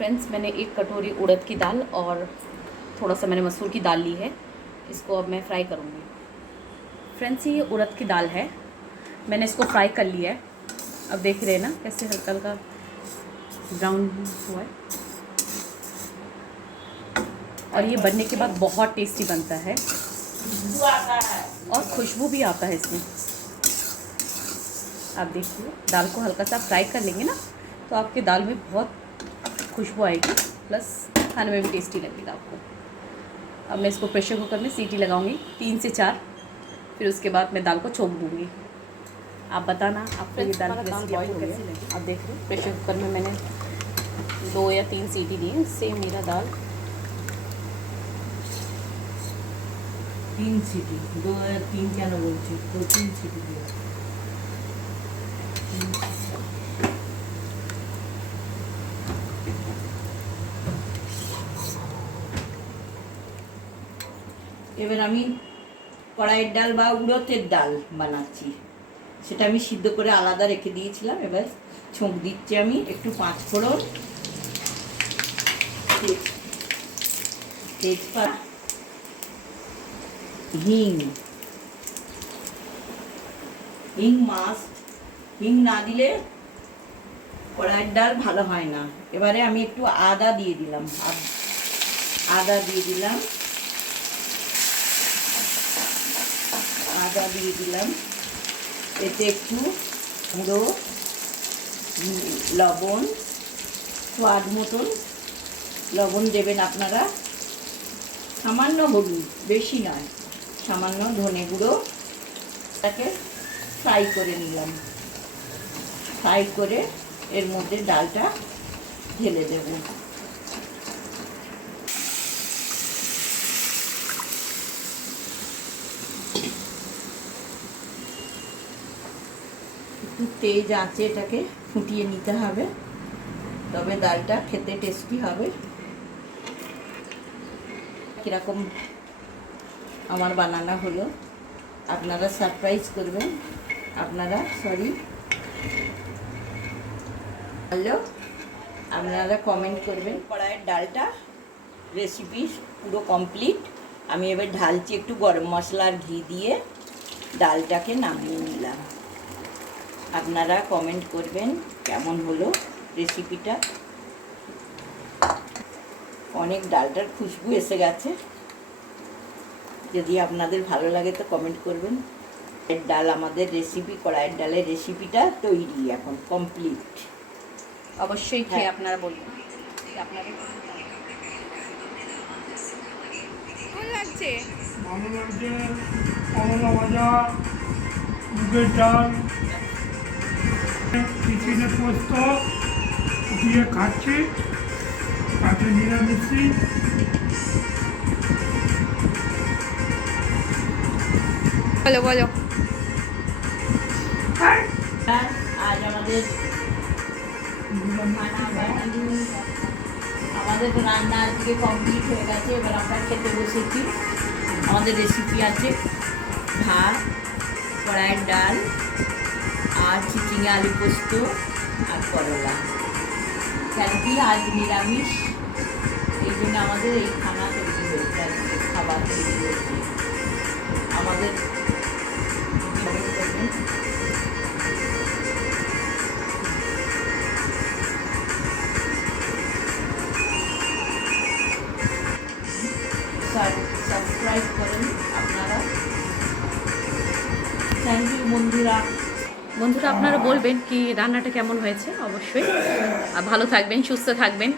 Friends, मैंने एक कटोरी उड़द की दाल और थोड़ा सा मैंने मसूर की दाल ली है। इसको अब मैं फ्राई करूँगी। फ्रेंड्स, ये उड़द की दाल है, मैंने इसको फ्राई कर लिया है। अब देख रहे हैं ना कैसे हल्का हल्का ब्राउन हुआ है। और ये बनने के बाद बहुत टेस्टी बनता है और खुशबू भी आता है इसमें। आप देखिए, दाल को हल्का सा फ्राई कर लेंगे ना तो आपके दाल में बहुत खुशबू आएगी, प्लस खाने में भी टेस्टी लगेगा आपको। अब मैं इसको प्रेशर कुकर में सीटी लगाऊंगी 3 से 4, फिर उसके बाद मैं दाल को छोंक दूँगी। आप बताना आपको ये दाल की रेसिपी आपको कैसी लगी। आप देख रहे हो प्रेशर कुकर में मैंने 2 या 3 सीटी दी है। सेम मेरा दाल 3 सीटी, 2 या 3 क्या ना बोलছি, 2-3 सीटी दिया। এবার আমি কড়াইয়ের ডাল বা উড়দের ডাল বানাচ্ছি, সেটা আমি সিদ্ধ করে আলাদা রেখে দিয়েছিলাম। এবার ছোঁক দিচ্ছি আমি একটু 5 ফোড়ন, তেজপাতা, হিং। হিং মাস্ট, হিং না দিলে কড়াইয়ের ডাল ভালো হয় না। এবারে আমি একটু আদা দিয়ে দিলাম, আদা দিয়ে দিলাম, আদা দিয়ে দিলাম। এতে একটু গুঁড়ো লবণ, স্বাদ মতন লবণ দেবেন আপনারা, সামান্য হলুদ, বেশি নয়, সামান্য ধনে গুঁড়ো। তাকে ফ্রাই করে নিলাম, ফ্রাই করে এর মধ্যে ডালটা ঢেলে দেব। একটু তেজ আঁচে এটাকে ফুটিয়ে নিতে হবে, তবে ডালটা খেতে টেস্টি হবে। কীরকম আমার বানানো হলো আপনারা সারপ্রাইজ করবেন, আপনারা কমেন্ট করবেন। কড়াইয়ের ডালটা রেসিপি পুরো কমপ্লিট। আমি এবার ঢালছি একটু গরম মশলা আর ঘি দিয়ে, ডালটাকে নামিয়ে নিলাম। আপনারা কমেন্ট করবেন কেমন হলো রেসিপিটা। অনেক ডালটার খুশবু এসে গেছে, যদি আপনাদের ভালো লাগে তো কমেন্ট করবেন। ডাল আমাদের রেসিপি, কড়াইয়ের ডালের রেসিপিটা তৈরি, এখন কমপ্লিট। অবশ্যই খেয়ে আপনারা বলবেন আপনাদের কেমন লাগছে। ভালো লাগছে। করলা ভাজা, মুগের ডাল, টিফিনে পোস্ত দিয়ে খাচ্ছি, তাতে নিরামিষি। বলো বলো। আজ আমাদের রান্না আজকে কমপ্লিট হয়ে গেছে। এবার আমরা খেতে বসেছি। আমাদের রেসিপি আছে ভাত, কড়াইয়ের ডাল আর চিচিঙে আলু পোস্ত আর করলা। কেন কি আজ নিরামিষ, এই জন্য আমাদের এই খানা তৈরি হয়েছে, আজকে খাবার তৈরি হয়েছে। আমাদের সাবস্ক্রাইব করেন আপনারা। থ্যাংক ইউ বন্ধুরা। বন্ধুরা আপনারা বলবেন কি রান্নাটা কেমন হয়েছে। অবশ্যই ভালো থাকবেন, সুস্থ থাকবেন।